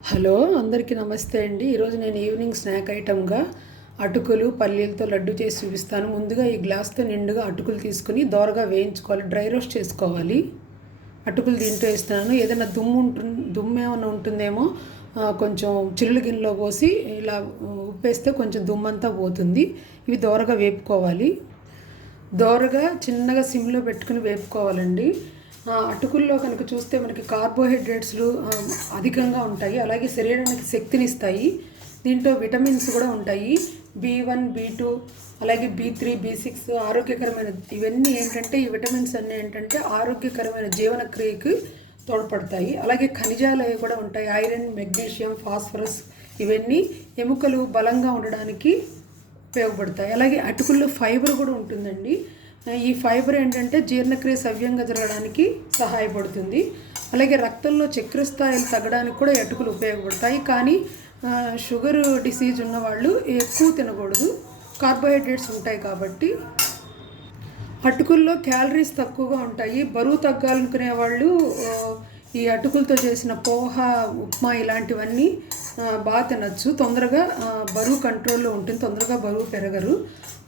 Hello అందరికీ నమస్తే అండి. ఈరోజు నేను ఈవినింగ్ స్నాక్ ఐటమ్గా అటుకులు పల్లీలతో లడ్డు చేసి చూపిస్తాను. ముందుగా ఈ గ్లాస్తో నిండుగా అటుకులు తీసుకుని దోరగా వేయించుకోవాలి, డ్రై రోస్ట్ చేసుకోవాలి. అటుకులు దీంట్లో వేస్తున్నాను. ఏదైనా దుమ్ము ఏమైనా ఉంటుందేమో కొంచెం చిల్లులు గిన్నెలో పోసి ఇలా ఉప్పేస్తే కొంచెం దుమ్మంతా పోతుంది. ఇవి దోరగా వేపుకోవాలి. దోరగా చిన్నగా సిమ్లో పెట్టుకుని వేపుకోవాలండి. అటుకుల్లో కనుక చూస్తే మనకి కార్బోహైడ్రేట్స్లు అధికంగా ఉంటాయి, అలాగే శరీరానికి శక్తినిస్తాయి. దీంట్లో విటమిన్స్ కూడా ఉంటాయి, B1 B2 అలాగే B3 B6 ఆరోగ్యకరమైన ఇవన్నీ ఏంటంటే ఈ విటమిన్స్ అన్నీ ఏంటంటే ఆరోగ్యకరమైన జీవన క్రియకి తోడ్పడతాయి. అలాగే ఖనిజాలు అవి కూడా ఉంటాయి, ఐరన్ మెగ్నీషియం ఫాస్ఫరస్ ఇవన్నీ ఎముకలు బలంగా ఉండడానికి ఉపయోగపడతాయి. అలాగే అటుకుల్లో ఫైబర్ కూడా ఉంటుందండి. ఈ ఫైబర్ ఏంటంటే జీర్ణక్రియ సవ్యంగా జరగడానికి సహాయపడుతుంది. అలాగే రక్తంలో చక్కెర స్థాయిలు తగ్గడానికి కూడా అటుకులు ఉపయోగపడతాయి. కానీ షుగర్ డిసీజ్ ఉన్నవాళ్ళు ఎక్కువ తినకూడదు, కార్బోహైడ్రేట్స్ ఉంటాయి కాబట్టి. అటుకుల్లో క్యాలరీస్ తక్కువగా ఉంటాయి. బరువు తగ్గాలనుకునే వాళ్ళు ఈ అటుకులతో చేసిన పోహ ఉప్మా ఇలాంటివన్నీ బాగా తినచ్చు. తొందరగా బరువు కంట్రోల్లో ఉంటుంది, తొందరగా బరువు పెరగరు.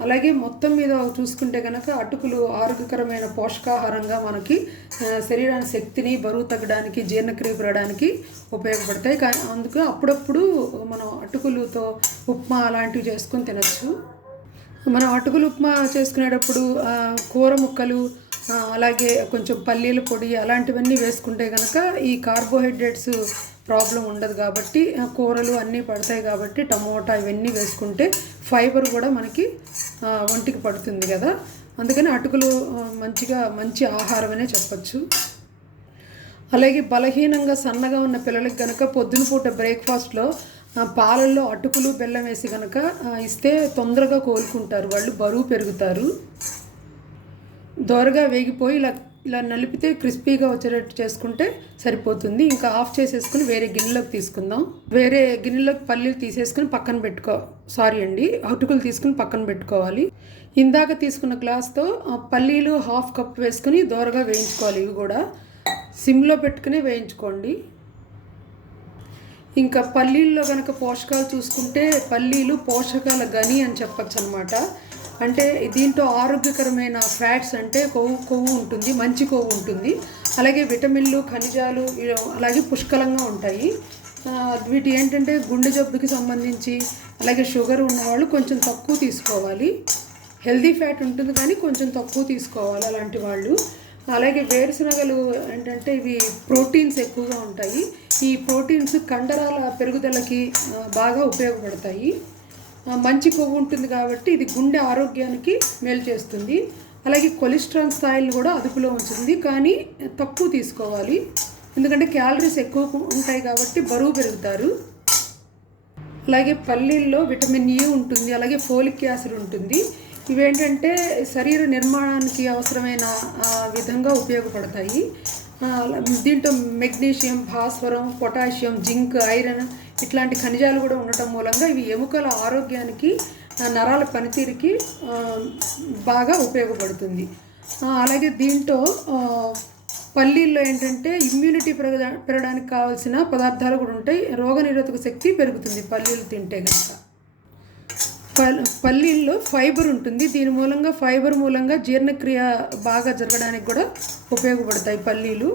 అలాగే మొత్తం మీద చూసుకుంటే కనుక అటుకులు ఆరోగ్యకరమైన పోషకాహారంగా మనకి శరీరానికి శక్తిని, బరువు తగ్గడానికి, జీర్ణక్రియ పెరగడానికి ఉపయోగపడతాయి. కానీ అందుకు అప్పుడప్పుడు మనం అటుకులతో ఉప్మా అలాంటివి చేసుకొని తినచ్చు. మనం అటుకులు ఉప్మా చేసుకునేటప్పుడు కూర ముక్కలు అలాగే కొంచెం పల్లీల పొడి అలాంటివన్నీ వేసుకుంటే కనుక ఈ కార్బోహైడ్రేట్స్ ప్రాబ్లం ఉండదు కాబట్టి, కూరలు అన్నీ పడతాయి కాబట్టి టమోటా ఇవన్నీ వేసుకుంటే ఫైబర్ కూడా మనకి ఒంటికి పడుతుంది కదా. అందుకని అటుకులు మంచి ఆహారమనే చెప్పచ్చు. అలాగే బలహీనంగా సన్నగా ఉన్న పిల్లలకి కనుక పొద్దున పూట బ్రేక్ఫాస్ట్లో పాలల్లో అటుకులు బెల్లం వేసి కనుక ఇస్తే తొందరగా కోలుకుంటారు, వాళ్ళు బరువు పెరుగుతారు. దోరగా వేగిపోయి ఇలా నలిపితే క్రిస్పీగా వచ్చేటట్టు చేసుకుంటే సరిపోతుంది. ఇంకా ఆఫ్ చేసేసుకుని వేరే గిన్నెలోకి తీసుకుందాం. వేరే గిన్నెలోకి పల్లీలు తీసేసుకుని అటుకులు తీసుకుని పక్కన పెట్టుకోవాలి. ఇందాక తీసుకున్న గ్లాస్తో పల్లీలు 1/2 కప్ వేసుకుని దోరగా వేయించుకోవాలి. ఇవి కూడా సిమ్లో పెట్టుకుని వేయించుకోండి. ఇంకా పల్లీల్లో కనుక పోషకాలు చూసుకుంటే పల్లీలు పోషకాల గని అని చెప్పచ్చు అనమాట. అంటే దీంట్లో ఆరోగ్యకరమైన ఫ్యాట్స్ అంటే కొవ్వు ఉంటుంది, మంచి కొవ్వు ఉంటుంది. అలాగే విటమిన్లు, ఖనిజాలు అలాగే పుష్కలంగా ఉంటాయి. వీటి ఏంటంటే గుండె జబ్బుకి సంబంధించి అలాగే షుగర్ ఉన్నవాళ్ళు కొంచెం తక్కువ తీసుకోవాలి. హెల్దీ ఫ్యాట్ ఉంటుంది కానీ కొంచెం తక్కువ తీసుకోవాలి అలాంటి వాళ్ళు. అలాగే వేరుశనగలు ఏంటంటే ఇవి ప్రోటీన్స్ ఎక్కువగా ఉంటాయి. ఈ ప్రోటీన్స్ కండరాల పెరుగుదలకి బాగా ఉపయోగపడతాయి. మంచి కొవ్వు ఉంటుంది కాబట్టి ఇది గుండె ఆరోగ్యానికి మేలు చేస్తుంది. అలాగే కొలెస్ట్రాల్ స్థాయిలు కూడా అదుపులో ఉంచుతుంది, కానీ తక్కువ తీసుకోవాలి. ఎందుకంటే క్యాలరీస్ ఎక్కువ ఉంటాయి కాబట్టి బరువు పెరుగుతారు. అలాగే పల్లీల్లో విటమిన్ E ఉంటుంది, అలాగే ఫోలిక్ యాసిడ్ ఉంటుంది. ఇవేంటంటే శరీర నిర్మాణానికి అవసరమైన విధంగా ఉపయోగపడతాయి. దీంట్లో మెగ్నీషియం, భాస్వరం, పొటాషియం, జింక్, ఐరన్ ఇట్లాంటి ఖనిజాలు కూడా ఉండటం మూలంగా ఇవి ఎముకల ఆరోగ్యానికి, నరాల పనితీరుకి బాగా ఉపయోగపడుతుంది. అలాగే దీంట్లో పల్లీల్లో ఏంటంటే ఇమ్యూనిటీ పెరగడానికి కావాల్సిన పదార్థాలు కూడా ఉంటాయి. రోగనిరోధక శక్తి పెరుగుతుంది పల్లీలు తింటే కనుక. పల్లీల్లో ఫైబర్ ఉంటుంది. ఫైబర్ మూలంగా జీర్ణక్రియ బాగా జరగడానికి కూడా ఉపయోగపడతాయి పల్లీలు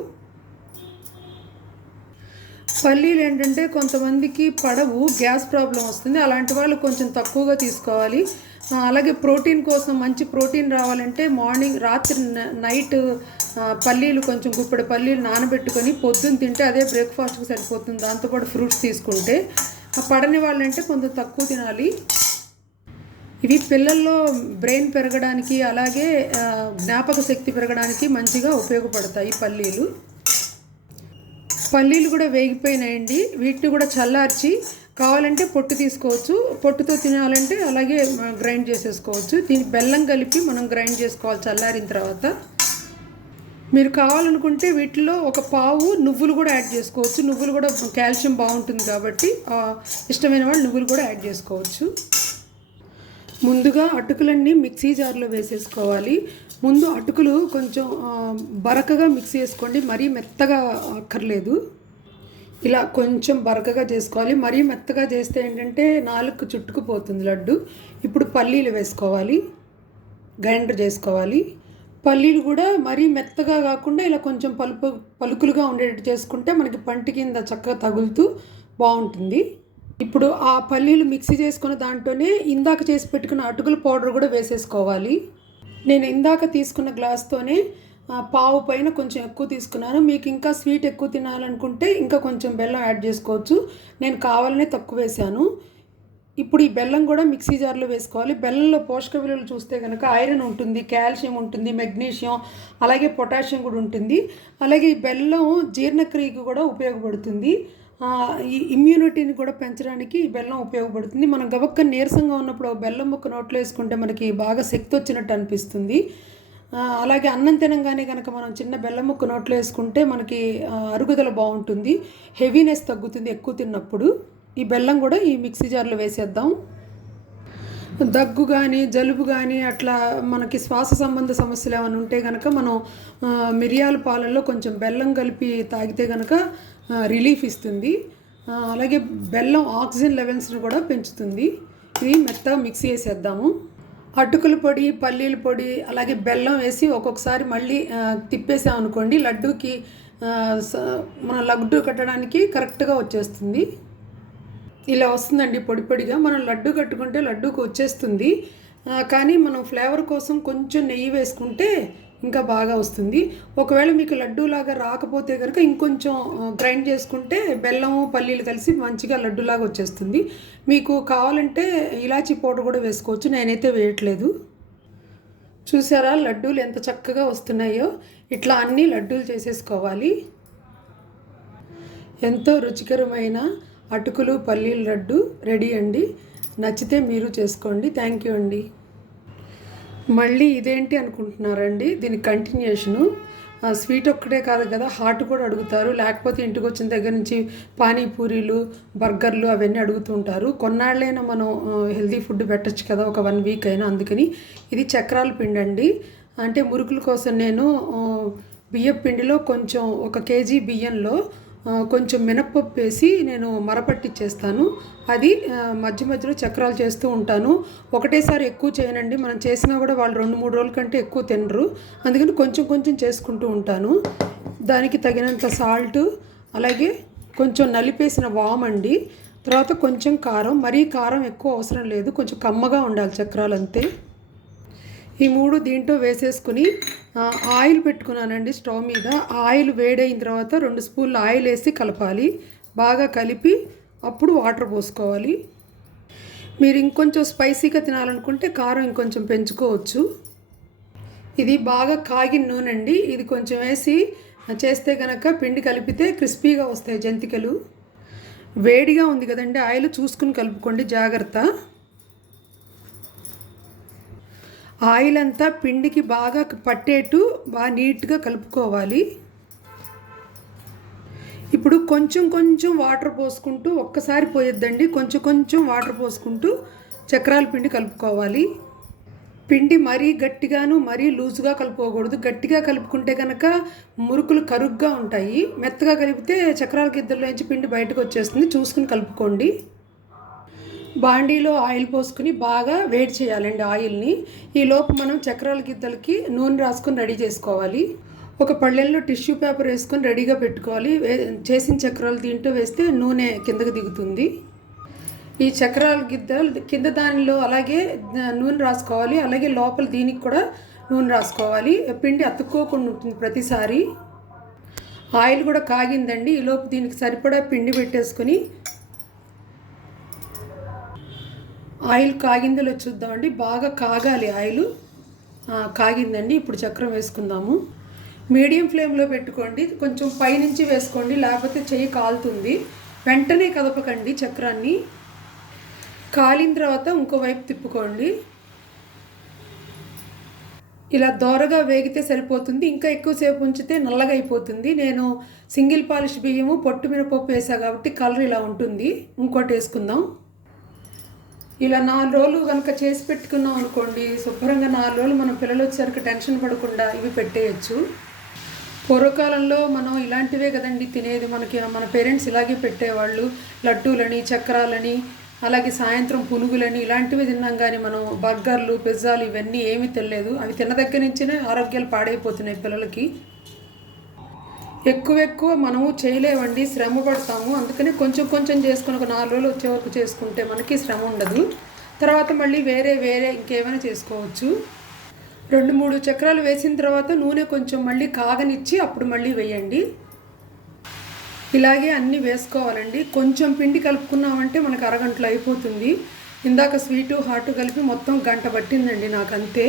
ఏంటంటే కొంతమందికి పడవు, గ్యాస్ ప్రాబ్లం వస్తుంది. అలాంటి వాళ్ళు కొంచెం తక్కువగా తీసుకోవాలి. అలాగే ప్రోటీన్ కోసం మంచి ప్రోటీన్ రావాలంటే నైట్ పల్లీలు కొంచెం గుప్పెడు పల్లీలు నానబెట్టుకొని పొద్దున్న తింటే అదే బ్రేక్ఫాస్ట్కి సరిపోతుంది. దాంతోపాటు ఫ్రూట్స్ తీసుకుంటే. పడని వాళ్ళంటే కొంచెం తక్కువ తినాలి. ఇవి పిల్లల్లో బ్రెయిన్ పెరగడానికి అలాగే జ్ఞాపక శక్తి పెరగడానికి మంచిగా ఉపయోగపడతాయి పల్లీలు కూడా వేగిపోయినాయండి. వీటిని కూడా చల్లార్చి కావాలంటే పొట్టు తీసుకోవచ్చు, పొట్టుతో తినాలంటే అలాగే గ్రైండ్ చేసేసుకోవచ్చు. దీనికి బెల్లం కలిపి మనం గ్రైండ్ చేసుకోవాలి చల్లారిన తర్వాత. మీరు కావాలనుకుంటే వీటిలో ఒక పావు నువ్వులు కూడా యాడ్ చేసుకోవచ్చు. నువ్వులు కూడా కాల్షియం బాగుంటుంది కాబట్టి ఇష్టమైన వాళ్ళు నువ్వులు కూడా యాడ్ చేసుకోవచ్చు. ముందుగా అటుకులన్నీ మిక్సీ జార్లో వేసేసుకోవాలి. ముందు అటుకులు కొంచెం బరకగా మిక్స్ చేసుకోండి, మరీ మెత్తగా అక్కర్లేదు. ఇలా కొంచెం బరకగా చేసుకోవాలి. మరీ మెత్తగా చేస్తే ఏంటంటే నాలుగు చుట్టుకుపోతుంది లడ్డు. ఇప్పుడు పల్లీలు వేసుకోవాలి, గ్రైండర్ చేసుకోవాలి. పల్లీలు కూడా మరీ మెత్తగా కాకుండా ఇలా కొంచెం పలుకులుగా ఉండేటట్టు చేసుకుంటే మనకి పంటి కింద చక్కగా తగులుతూ బాగుంటుంది. ఇప్పుడు ఆ పల్లీలు మిక్సీ చేసుకున్న దాంట్లోనే ఇందాక చేసి పెట్టుకున్న అటుకుల పౌడర్ కూడా వేసేసుకోవాలి. నేను ఇందాక తీసుకున్న గ్లాస్తోనే పావు పైన కొంచెం ఎక్కువ తీసుకున్నాను. మీకు ఇంకా స్వీట్ ఎక్కువ తినాలనుకుంటే ఇంకా కొంచెం బెల్లం యాడ్ చేసుకోవచ్చు. నేను కావాలనే తక్కువ వేసాను. ఇప్పుడు ఈ బెల్లం కూడా మిక్సీ జార్లో వేసుకోవాలి. బెల్లంలో పోషక విలువలు చూస్తే కనుక ఐరన్ ఉంటుంది, కాల్షియం ఉంటుంది, మెగ్నీషియం, అలాగే పొటాషియం కూడా ఉంటుంది. అలాగే ఈ బెల్లం జీర్ణక్రియకు కూడా ఉపయోగపడుతుంది. ఈ ఇమ్యూనిటీని కూడా పెంచడానికి ఈ బెల్లం ఉపయోగపడుతుంది. మనం గబక్క నీరసంగా ఉన్నప్పుడు బెల్లం ముక్క నోట్లో వేసుకుంటే మనకి బాగా శక్తి వచ్చినట్టు అనిపిస్తుంది. అలాగే అన్నం తినంగానే కనుక మనం చిన్న బెల్లం ముక్క నోట్లో వేసుకుంటే మనకి అరుగుదల బాగుంటుంది, హెవీనెస్ తగ్గుతుంది ఎక్కువ తిన్నప్పుడు. ఈ బెల్లం కూడా ఈ మిక్సీ జార్లో వేసేద్దాం. దగ్గు కానీ జలుబు కానీ అట్లా మనకి శ్వాస సంబంధ సమస్యలు ఏమైనా ఉంటే కనుక మనం మిరియాల పాలల్లో కొంచెం బెల్లం కలిపి తాగితే కనుక రిలీఫ్ ఇస్తుంది. అలాగే బెల్లం ఆక్సిజన్ లెవెల్స్ని కూడా పెంచుతుంది. ఇది మెత్తగా మిక్సీ వేసేద్దాము. అటుకుల పొడి, పల్లీల పొడి, అలాగే బెల్లం వేసి ఒక్కొక్కసారి మళ్ళీ తిప్పేసామనుకోండి లడ్డూకి మన లడ్డు కట్టడానికి కరెక్ట్గా వచ్చేస్తుంది. ఇలా వస్తుందండి పొడి పొడిగా. మనం లడ్డు కట్టుకుంటే లడ్డూకి వచ్చేస్తుంది. కానీ మనం ఫ్లేవర్ కోసం కొంచెం నెయ్యి వేసుకుంటే ఇంకా బాగా వస్తుంది. ఒకవేళ మీకు లడ్డూలాగా రాకపోతే కనుక ఇంకొంచెం గ్రైండ్ చేసుకుంటే బెల్లము పల్లీలు కలిసి మంచిగా లడ్డూలాగా వచ్చేస్తుంది. మీకు కావాలంటే ఇలాచీ పౌడర్ కూడా వేసుకోవచ్చు. నేనైతే వేయట్లేదు. చూసారా లడ్డూలు ఎంత చక్కగా వస్తున్నాయో? ఇట్లా అన్ని లడ్డూలు చేసేసుకోవాలి. ఎంతో రుచికరమైన అటుకులు పల్లీల లడ్డు రెడీ అండి. నచ్చితే మీరు చేసుకోండి. థ్యాంక్ యూ అండి. మళ్ళీ ఇదేంటి అనుకుంటున్నారండి? దీని కంటిన్యూషను. స్వీట్ ఒక్కటే కాదు కదా, హాట్ కూడా అడుగుతారు. లేకపోతే ఇంటికి వచ్చిన దగ్గర నుంచి పానీపూరీలు, బర్గర్లు అవన్నీ అడుగుతుంటారు. కొన్నాళ్ళైనా మనం హెల్తీ ఫుడ్ పెట్టచ్చు కదా, ఒక 1 వీక్ అయినా. అందుకని ఇది చక్రాల పిండి అండి. అంటే మురుకుల కోసం నేను బియ్యం పిండిలో కొంచెం 1 కేజీ బియ్యంలో కొంచెం మినప్పప్పు వేసి నేను మరపట్టిచ్చేస్తాను. అది మధ్య మధ్యలో చక్రాలు చేస్తూ ఉంటాను. ఒకటేసారి ఎక్కువ చేయనండి. మనం చేసినా కూడా వాళ్ళు 2-3 రోజుల కంటే ఎక్కువ తినరు. అందుకని కొంచెం కొంచెం చేసుకుంటూ ఉంటాను. దానికి తగినంత సాల్ట్, అలాగే కొంచెం నలిపేసిన వామ్ అండి. తర్వాత కొంచెం కారం. మరీ కారం ఎక్కువ అవసరం లేదు, కొంచెం కమ్మగా ఉండాలి చక్రాలు అంతే. ఈ 3 దీంట్లో వేసేసుకుని ఆయిల్ పెట్టుకున్నానండి స్టవ్ మీద. ఆయిల్ వేడైన తర్వాత 2 స్పూన్లు ఆయిల్ వేసి కలపాలి. బాగా కలిపి అప్పుడు వాటర్ పోసుకోవాలి. మీరు ఇంకొంచెం స్పైసీగా తినాలనుకుంటే కారం ఇంకొంచెం పెంచుకోవచ్చు. ఇది బాగా కాగిన నూనె అండి. ఇది కొంచెం వేసి చేస్తే కనుక పిండి కలిపితే క్రిస్పీగా వస్తాయి జంతికలు. వేడిగా ఉంది కదండి, ఆయిల్ చూసుకుని కలుపుకోండి జాగ్రత్త. ఆయిల్ అంతా పిండికి బాగా పట్టేట్టు బాగా నీట్గా కలుపుకోవాలి. ఇప్పుడు కొంచెం కొంచెం వాటర్ పోసుకుంటూ, ఒక్కసారి పోయొద్దండి, కొంచెం కొంచెం వాటర్ పోసుకుంటూ చక్రాల పిండి కలుపుకోవాలి. పిండి మరీ గట్టిగాను మరీ లూజుగా కలుపుకోకూడదు. గట్టిగా కలుపుకుంటే కనుక మురుకులు కరుగ్గా ఉంటాయి. మెత్తగా కలిపితే చక్రాల గిద్దల్లోంచి పిండి బయటకు వచ్చేస్తుంది. చూసుకుని కలుపుకోండి. బాండీలో ఆయిల్ పోసుకుని బాగా వేడి చేయాలండి ఆయిల్ని. ఈలోపు మనం చక్రాల గిద్దలకి నూనె రాసుకొని రెడీ చేసుకోవాలి. ఒక పళ్ళెంలో టిష్యూ పేపర్ వేసుకొని రెడీగా పెట్టుకోవాలి. చేసిన చక్రాలు దీంట్లో వేస్తే నూనె కిందకి దిగుతుంది. ఈ చక్రాల గిద్దలు కింద దానిలో అలాగే నూనె రాసుకోవాలి. అలాగే లోపల దీనికి కూడా నూనె రాసుకోవాలి. పిండి అతుక్కోకుండా ఉంటుంది ప్రతిసారి. ఆయిల్ కూడా కాగిందండి. ఈలోపు దీనికి సరిపడా పిండి పెట్టేసుకొని ఆయిల్ కాగిందో చూద్దామండి. బాగా కాగాలి ఆయిల్. కాగిందండి. ఇప్పుడు చక్రం వేసుకుందాము. మీడియం ఫ్లేమ్లో పెట్టుకోండి. కొంచెం పైనుంచి వేసుకోండి, లేకపోతే చెయ్యి కాలుతుంది. వెంటనే కదపకండి చక్రాన్ని. కాలిన తర్వాత ఇంకోవైపు తిప్పుకోండి. ఇలా దోరగా వేగితే సరిపోతుంది. ఇంకా ఎక్కువసేపు ఉంచితే నల్లగా అయిపోతుంది. నేను సింగిల్ పాలిష్ బియ్యము పొట్టు మినపప్పు వేసా కాబట్టి కలర్ ఇలా ఉంటుంది. ఇంకోటి వేసుకుందాం. ఇలా 4 రోజులు కనుక చేసి పెట్టుకున్నాం అనుకోండి, శుభ్రంగా 4 రోజులు మనం పిల్లలు వచ్చేసరికి టెన్షన్ పడకుండా ఇవి పెట్టేయచ్చు. పూర్వకాలంలో మనం ఇలాంటివే కదండి తినేది. మన పేరెంట్స్ ఇలాగే పెట్టేవాళ్ళు. లడ్డూలని, చక్రాలని, అలాగే సాయంత్రం పునుగులని ఇలాంటివి తిన్నాం. కానీ మనం బర్గర్లు, పిజ్జాలు ఇవన్నీ ఏమీ తినలేదు. అవి తిన్న దగ్గర నుంచినే ఆరోగ్యాలు పాడైపోతున్నాయి పిల్లలకి. ఎక్కువ మనము చేయలేమండి, శ్రమ పడతాము. అందుకని కొంచెం కొంచెం చేసుకుని ఒక 4 రోజులు వచ్చే వరకు చేసుకుంటే మనకి శ్రమ ఉండదు. తర్వాత మళ్ళీ వేరే ఇంకేమైనా చేసుకోవచ్చు. 2-3 చక్రాలు వేసిన తర్వాత నూనె కొంచెం మళ్ళీ కాగనిచ్చి అప్పుడు మళ్ళీ వేయండి. ఇలాగే అన్నీ వేసుకోవాలండి. కొంచెం పిండి కలుపుకున్నామంటే మనకు అరగంటలో అయిపోతుంది. ఇందాక స్వీటు హాటు కలిపి మొత్తం గంట పట్టిందండి నాకంతే.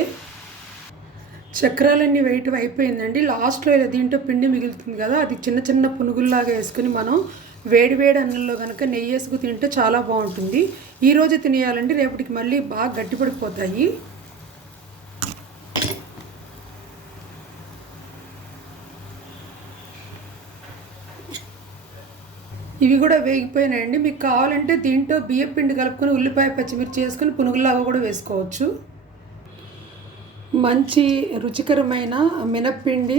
చక్రాలన్నీ వేయటం అయిపోయిందండి. లాస్ట్లో ఇలా దీంట్లో పిండి మిగులుతుంది కదా, అది చిన్న చిన్న పునుగుల్లాగా వేసుకుని మనం వేడి అన్నంలో కనుక నెయ్యి వేసుకు తింటే చాలా బాగుంటుంది. ఈరోజు తినేయాలండి, రేపటికి మళ్ళీ బాగా గట్టిపడిపోతాయి. ఇవి కూడా వేగిపోయినాయండి. మీకు కావాలంటే దీంట్లో బియ్యం పిండి కలుపుకొని ఉల్లిపాయ పచ్చిమిర్చి వేసుకొని పునుగుల్లాగా కూడా వేసుకోవచ్చు. మంచి రుచికరమైన మినప్పిండి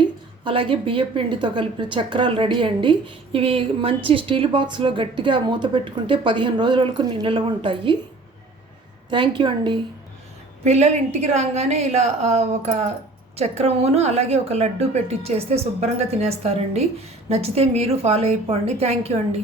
అలాగే బియ్యపిండితో కలిపిన చక్రాలు రెడీ అండి. ఇవి మంచి స్టీల్ బాక్స్లో గట్టిగా మూత పెట్టుకుంటే 15 రోజుల వరకు నిల్వ ఉంటాయి. థ్యాంక్ యూ అండి. పిల్లలు ఇంటికి రాగానే ఇలా ఒక చక్రమును అలాగే ఒక లడ్డు పెట్టిచ్చేస్తే శుభ్రంగా తినేస్తారండి. నచ్చితే మీరు ఫాలో అయిపోండి. థ్యాంక్ యూ అండి.